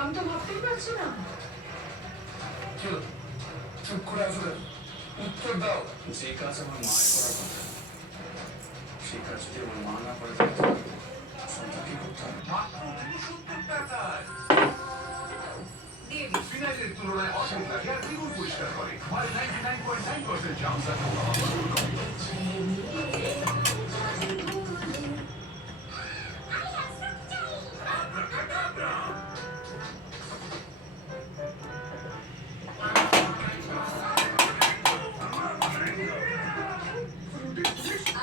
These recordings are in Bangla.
আমি তো ভাবতেই পারছি না। চুপ করে আসো, উত্তর দাও। যে কাজ আমার মায়ের করার কথা, সেই কাজ যদি আমার মা না করে থাকে সন্তানকে করতে হবে। মাত্র ৬৩ টাকায় ফিনাইলের তুলনায় অসীম লাগে আর দ্বিগুণ পরিষ্কার করে। 99.9% চান্স আর পোকামাকড় দূর করে।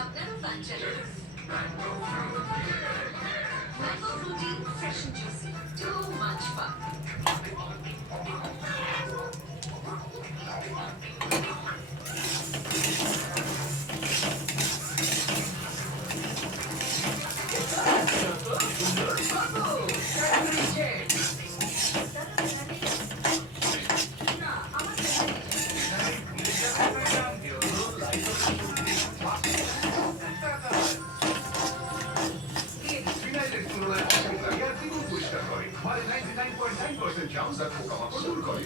আপনারও fun challenge mango Frooti fresh and juicy too much fun ফিনাইলের তুলনায় অসীম লাগে আর দ্বিগুণ পরিষ্কার করে। 99.9% চান্স আর পোকামাকড় দূর করে।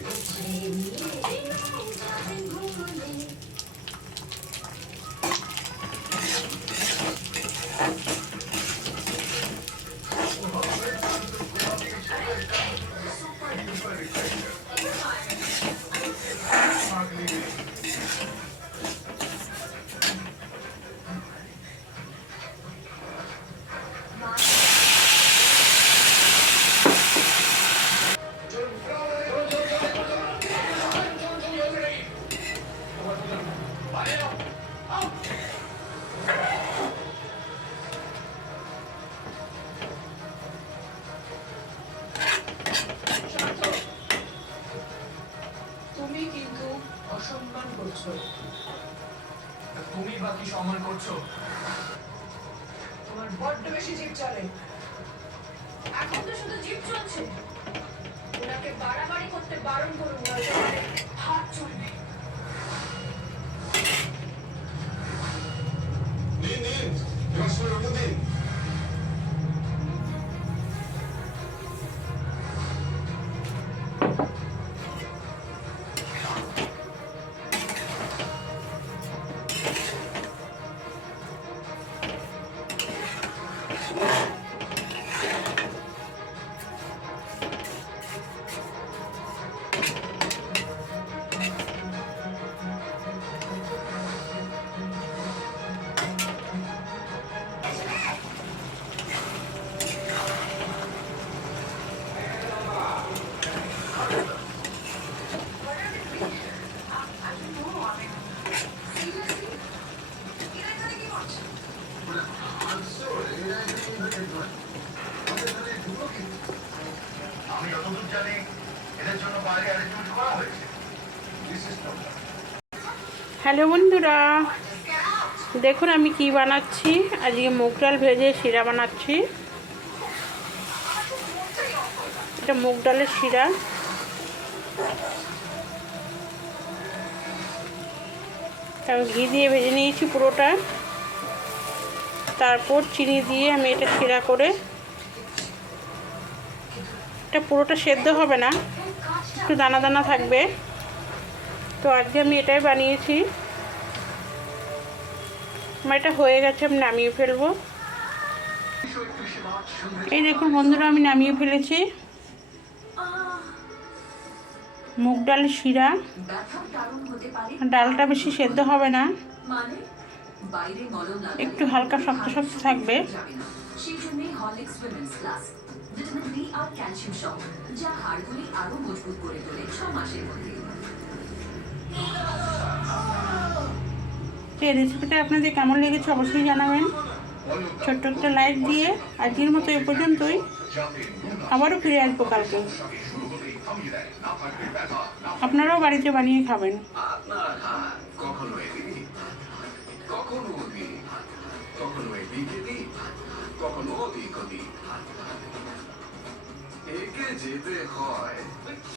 তুমি কিন্তু অসম্মান করছো। তুমি বাকি সম্মান করছো? তোমার বড্ড বেশি জিভ চলে। এখন তো শুধু জিভ চলছে। ওনাকে বাড়াবাড়ি করতে বারণ করুন, নয়তো হাত চলবে। নিন রসমের অনুদিন। আমি যতদূর জানি এদের জন্য বাইরে অ্যারেঞ্জমেন্ট করা হয়েছে। হ্যালো বন্ধুরা, দেখুন আমি কি বানাচ্ছি। আজকে মুগ ডাল ভেজে শিরা বানাচ্ছি। এটা মুগ ডালের শিরা। আমি ঘি দিয়ে ভেজে নিয়েছি পুরোটা। তারপর চিনি দিয়ে আমি এটা শিরা করে, এটা পুরোটা সেদ্ধ হবে না, একটু দানা দানা থাকবে। তো আজকে আমি এটাই বানিয়েছি। আমার এটা হয়ে গেছে, আমি নামিয়ে ফেলবো। এই দেখুন বন্ধুরা, আমি নামিয়ে ফেলেছি মুগ ডাল শিরা। ডালটা বেশি সেদ্ধ হবে না, একটু হালকা শক্ত শক্ত থাকবে। এই রেসিপিটা আপনাদের কেমন লেগেছে অবশ্যই জানাবেন। ছোট্ট একটা লাইক দিয়ে আজকের মতো এ পর্যন্তই। আবারও ফিরে আসবো কালকে। আপনারাও বাড়িতে বানিয়ে খাবেন। কখনো একে যেতে হয়।